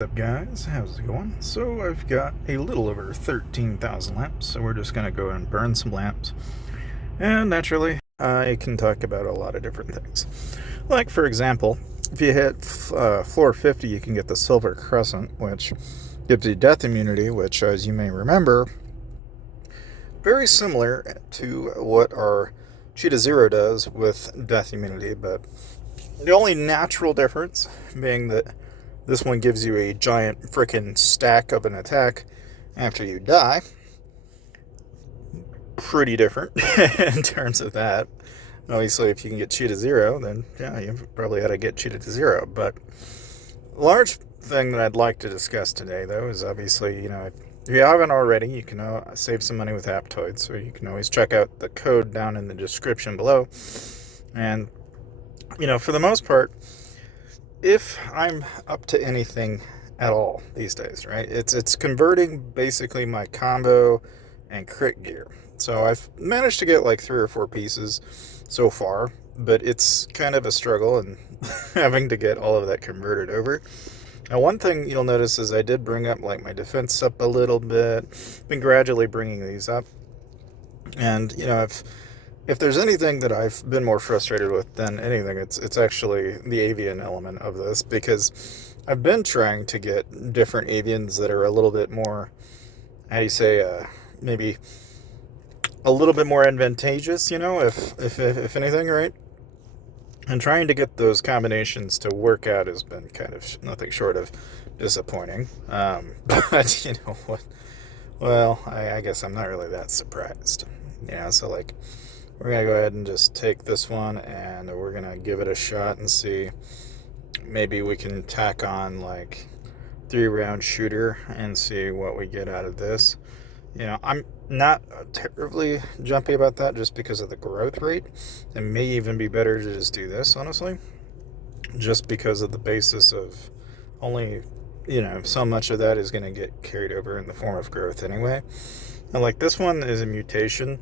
What's up guys, how's it going? So I've got a little over 13,000 lamps, so we're just gonna go and burn some lamps. And naturally, I can talk about a lot of different things. Like for example, if you hit floor 50, you can get the Silver Crescent, which gives you death immunity, which as you may remember, very similar to what our Cheetah Zero does with death immunity, but the only natural difference being that this one gives you a giant frickin' stack of an attack after you die. Pretty different in terms of that. Obviously, if you can get Cheetah Zero, then yeah, you probably ought to get Cheetah to Zero. But the large thing that I'd like to discuss today, though, is obviously, if you haven't already, you can save some money with Aptoids, so you can always check out the code down in the description below. And, for the most part, if I'm up to anything at all these days, right, it's converting basically my combo and crit gear. So I've managed to get like 3 or 4 pieces so far, but it's kind of a struggle and having to get all of that converted over. Now, one thing you'll notice is I did bring up like my defense up a little bit, been gradually bringing these up. And, if there's anything that I've been more frustrated with than anything, it's actually the avian element of this, because I've been trying to get different avians that are a little bit more, how do you say, maybe a little bit more advantageous, if anything, right? And trying to get those combinations to work out has been kind of nothing short of disappointing. But you know what? Well, I guess I'm not really that surprised. So like, we're going to go ahead and just take this one and we're going to give it a shot and see. Maybe we can tack on like 3-round shooter and see what we get out of this. I'm not terribly jumpy about that just because of the growth rate. It may even be better to just do this, honestly. Just because of the basis of only, so much of that is going to get carried over in the form of growth anyway. And like this one is a mutation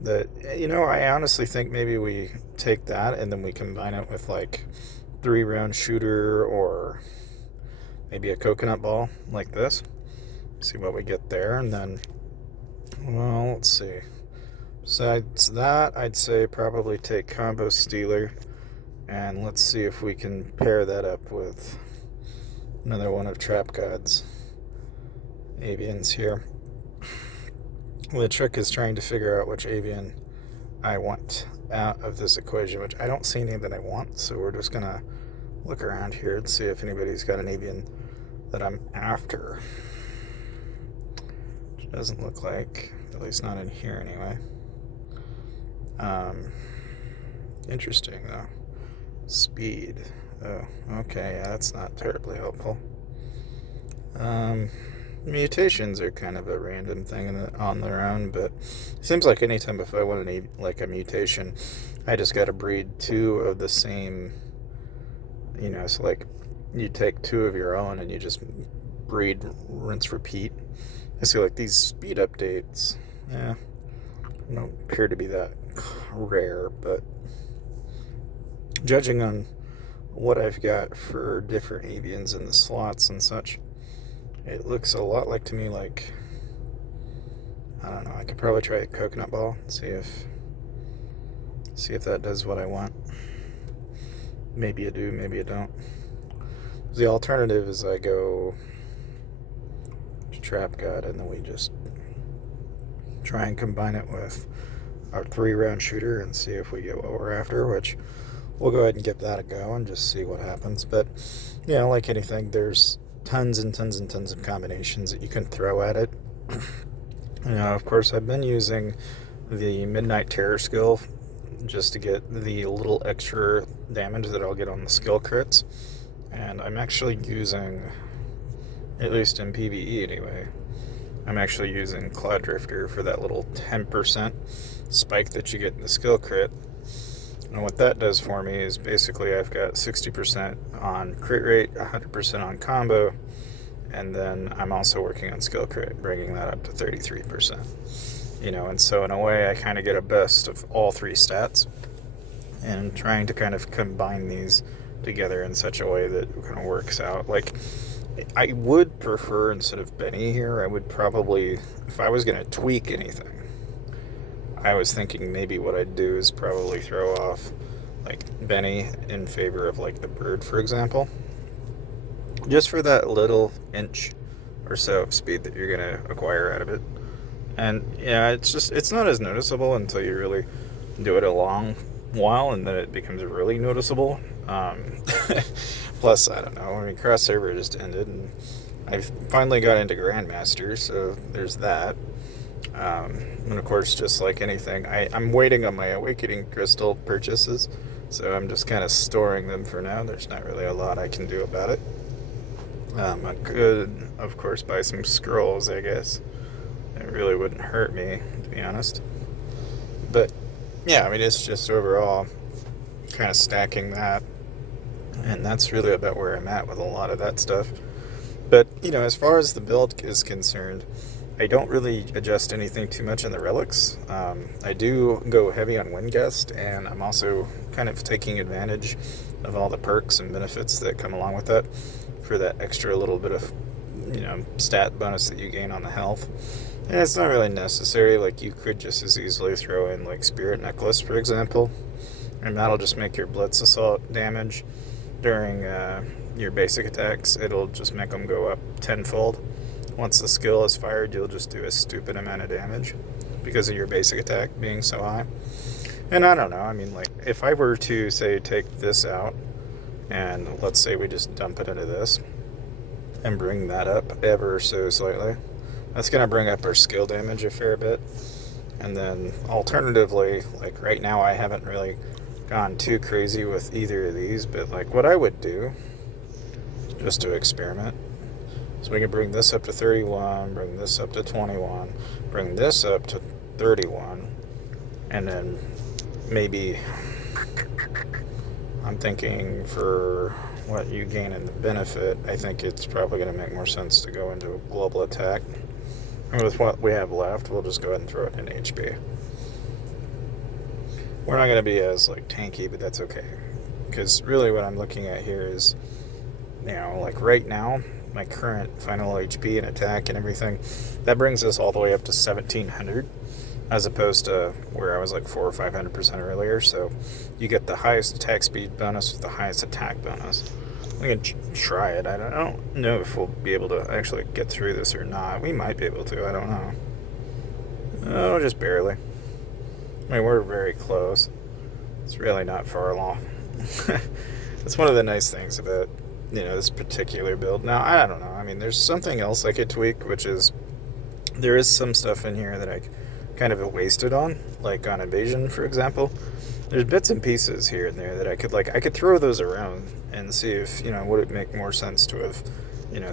that, I honestly think maybe we take that and then we combine it with like 3-round shooter or maybe a coconut ball like this. See what we get there. And then, well, let's see. Besides that, I'd say probably take Combo Stealer, and let's see if we can pair that up with another one of Trap God's avians here. The trick is trying to figure out which avian I want out of this equation, which I don't see any that I want, so we're just going to look around here and see if anybody's got an avian that I'm after. Which doesn't look like, at least not in here anyway. Interesting though. Speed. Oh, okay, yeah, that's not terribly helpful. Mutations are kind of a random thing on their own, but it seems like anytime if I want to need like a mutation, I just got to breed 2 of the same, so like you take 2 of your own and you just breed, rinse, repeat. I see like these speed updates, don't appear to be that rare, but judging on what I've got for different avians in the slots and such, it looks a lot like to me like, I don't know, I could probably try a coconut ball, see if that does what I want. Maybe I do, maybe I don't. The alternative is I go to Trap God and then we just try and combine it with our 3-round shooter and see if we get what we're after, which we'll go ahead and give that a go and just see what happens. But, like anything, there's tons and tons and tons of combinations that you can throw at it. Of course, I've been using the Midnight Terror skill just to get the little extra damage that I'll get on the skill crits. And I'm actually using, at least in PvE anyway, I'm actually using Cloud Drifter for that little 10% spike that you get in the skill crit. And what that does for me is basically I've got 60% on crit rate, 100% on combo, and then I'm also working on skill crit, bringing that up to 33%. And so in a way I kind of get a best of all 3 stats, and trying to kind of combine these together in such a way that kind of works out. Like, I would prefer, instead of Benny here, I would probably, if I was going to tweak anything, I was thinking maybe what I'd do is probably throw off like Benny in favor of like the bird, for example, just for that little inch or so of speed that you're going to acquire out of it. And yeah, it's not as noticeable until you really do it a long while, and then it becomes really noticeable. Plus, I don't know, I mean, crossover just ended, and I finally got into Grandmaster, so there's that. And of course, just like anything, I'm waiting on my Awakening Crystal purchases, so I'm just kind of storing them for now. There's not really a lot I can do about it. I could, of course, buy some scrolls, I guess. It really wouldn't hurt me, to be honest. But, yeah, I mean, it's just overall kind of stacking that. And that's really about where I'm at with a lot of that stuff. But, as far as the build is concerned, I don't really adjust anything too much in the relics. I do go heavy on Windgust, and I'm also kind of taking advantage of all the perks and benefits that come along with that for that extra little bit of, stat bonus that you gain on the health. And it's not really necessary. Like, you could just as easily throw in, like, Spirit Necklace, for example, and that'll just make your Blitz Assault damage during your basic attacks. It'll just make them go up tenfold. Once the skill is fired, you'll just do a stupid amount of damage because of your basic attack being so high. And I don't know, I mean, like, if I were to, say, take this out, and let's say we just dump it into this, and bring that up ever so slightly, that's going to bring up our skill damage a fair bit. And then, alternatively, like, right now I haven't really gone too crazy with either of these, but, like, what I would do, just to experiment, so we can bring this up to 31, bring this up to 21, bring this up to 31, and then maybe, I'm thinking for what you gain in the benefit, I think it's probably going to make more sense to go into a global attack. And with what we have left, we'll just go ahead and throw it in HP. We're not going to be as, like, tanky, but that's okay. Because really what I'm looking at here is, like right now, my current final HP and attack and everything, that brings us all the way up to 1700, as opposed to where I was like 400 or 500% earlier. So you get the highest attack speed bonus with the highest attack bonus. We can try it. I don't know if we'll be able to actually get through this or not. We might be able to. I don't know. Oh, just barely. I mean, we're very close. It's really not far along. That's one of the nice things about, this particular build. Now, I don't know. I mean, there's something else I could tweak, which is there is some stuff in here that I kind of wasted on, like on Evasion, for example. There's bits and pieces here and there that I could throw those around and see if, would it make more sense to have,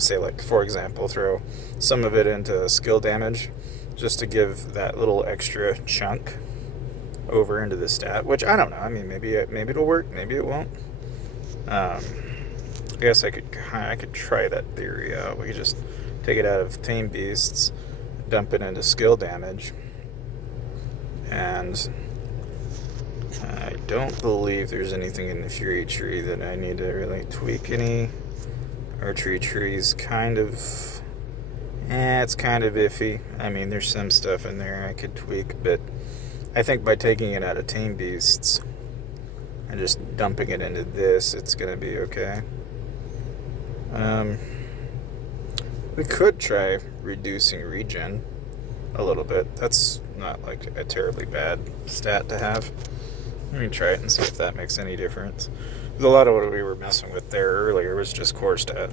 say, like, for example, throw some of it into skill damage just to give that little extra chunk over into the stat, which I don't know. I mean, maybe it'll work, maybe it won't. I guess I could try that theory out. We could just take it out of Tame Beasts, dump it into skill damage, and I don't believe there's anything in the Fury Tree that I need to really tweak any. Archery Tree's kind of, it's kind of iffy. I mean, there's some stuff in there I could tweak, but I think by taking it out of Tame Beasts and just dumping it into this, it's going to be okay. We could try reducing regen a little bit. That's not like a terribly bad stat to have. Let me try it and see if that makes any difference. Because a lot of what we were messing with there earlier was just core stat.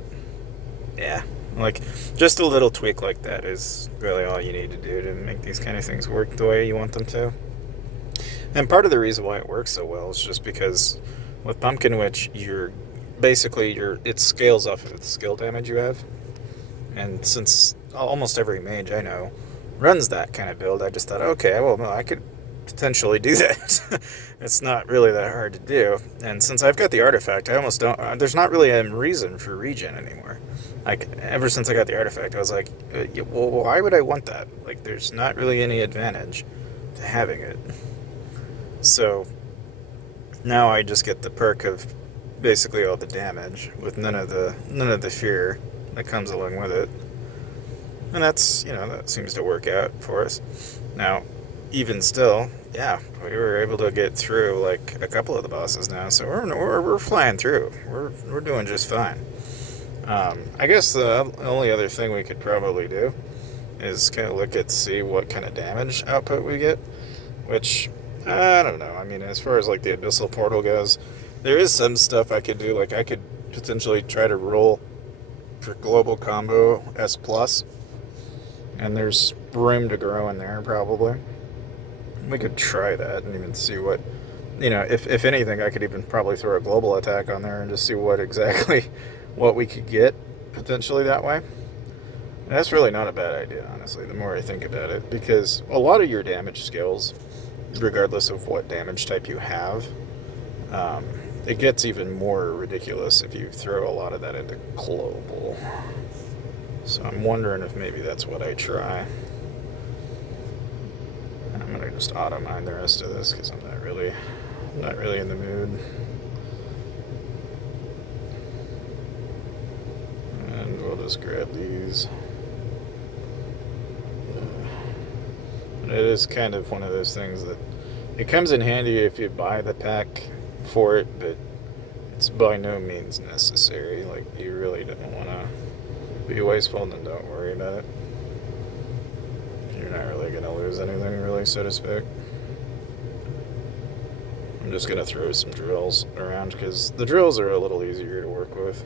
Yeah, like, just a little tweak like that is really all you need to do to make these kind of things work the way you want them to. And part of the reason why it works so well is just because with Pumpkin Witch, it scales off of the skill damage you have. And since almost every mage I know runs that kind of build, I just thought, okay, well, no, I could potentially do that. It's not really that hard to do. And since I've got the artifact, I almost don't, there's not really a reason for regen anymore. Like, ever since I got the artifact, I was like, well, why would I want that? Like, there's not really any advantage to having it. So now I just get the perk of basically all the damage with none of the fear that comes along with it. And that's, that seems to work out for us. Now, even still, yeah, we were able to get through like a couple of the bosses now, so we're flying through. We're doing just fine. I guess the only other thing we could probably do is kind of look at see what kind of damage output we get, which I don't know. I mean, as far as like the abyssal portal goes, there is some stuff I could do. Like I could potentially try to roll for global combo S plus, and there's room to grow in there probably. We could try that and even see what, if anything, I could even probably throw a global attack on there and just see what exactly what we could get potentially that way. And that's really not a bad idea, honestly, the more I think about it, because a lot of your damage skills, regardless of what damage type you have, it gets even more ridiculous if you throw a lot of that into global. So I'm wondering if maybe that's what I try. And I'm gonna just auto mine the rest of this because I'm not really in the mood. And we'll just grab these. It is kind of one of those things that it comes in handy if you buy the pack for it, but it's by no means necessary. Like, you really don't want to be wasteful, and then don't worry about it. You're not really going to lose anything, really, so to speak. I'm just going to throw some drills around because the drills are a little easier to work with.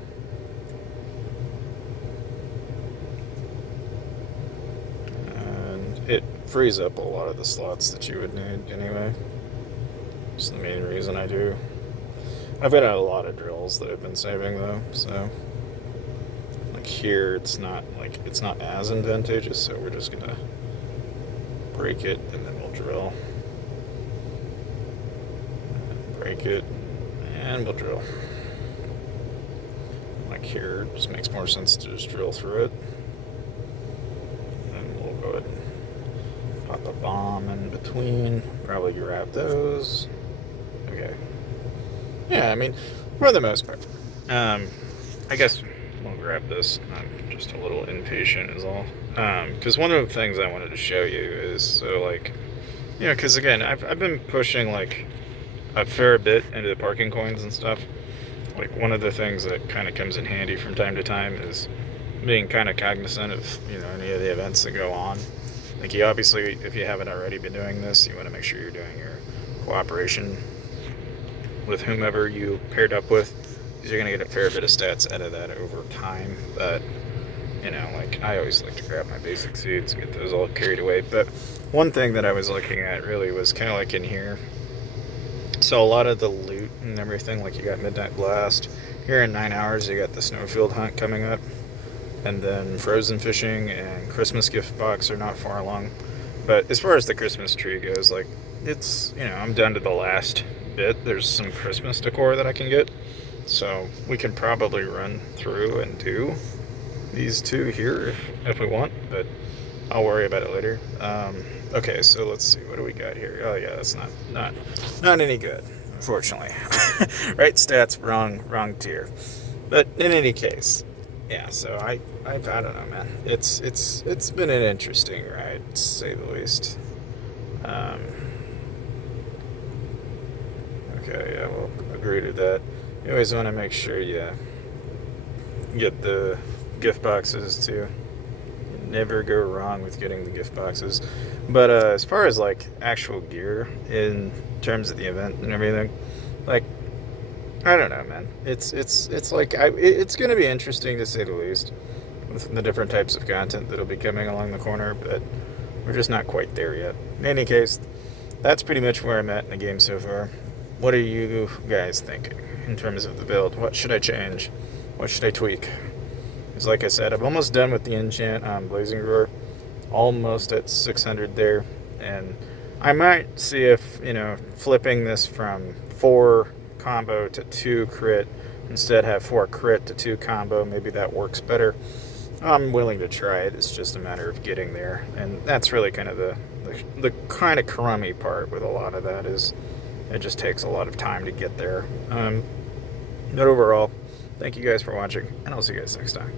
And it frees up a lot of the slots that you would need anyway. It's the main reason I do. I've got a lot of drills that I've been saving though, so like here it's not as advantageous, so we're just gonna break it and then we'll drill. Break it and we'll drill. Like here it just makes more sense to just drill through it. And we'll go ahead and pop a bomb in between. Probably grab those. Okay. Yeah, I mean, for the most part. I guess we'll grab this. I'm just a little impatient is all. Because one of the things I wanted to show you is, so like, because again, I've been pushing like a fair bit into the parking coins and stuff. Like one of the things that kind of comes in handy from time to time is being kind of cognizant of, any of the events that go on. Like you obviously, if you haven't already been doing this, you want to make sure you're doing your cooperation with whomever you paired up with, because you're going to get a fair bit of stats out of that over time. But, like I always like to grab my basic seeds and get those all carried away. But one thing that I was looking at really was kind of like in here. So a lot of the loot and everything, like you got Midnight Blast. Here in 9 hours, you got the Snowfield Hunt coming up. And then Frozen Fishing and Christmas Gift Box are not far along. But as far as the Christmas tree goes, like, it's, I'm down to the last bit. There's some Christmas decor that I can get. So we can probably run through and do these two here if we want. But I'll worry about it later. Okay, so let's see. What do we got here? Oh, yeah, that's not any good, unfortunately. Right stats, wrong tier. But in any case, yeah, so I don't know, man. It's been an interesting ride, to say the least. Okay, yeah, we'll agree to that. You always want to make sure you get the gift boxes too. You never go wrong with getting the gift boxes. But as far as like actual gear in terms of the event and everything, like, I don't know, man. It's like it's going to be interesting to say the least with the different types of content that'll be coming along the corner, but we're just not quite there yet. In any case, that's pretty much where I'm at in the game so far. What are you guys thinking in terms of the build? What should I change? What should I tweak? Because like I said, I'm almost done with the enchant on Blazing Roar. Almost at 600 there. And I might see if, flipping this from 4 combo to 2 crit, instead have 4 crit to 2 combo, maybe that works better. I'm willing to try it. It's just a matter of getting there. And that's really kind of the kind of crummy part with a lot of that is it just takes a lot of time to get there. But overall, thank you guys for watching, and I'll see you guys next time.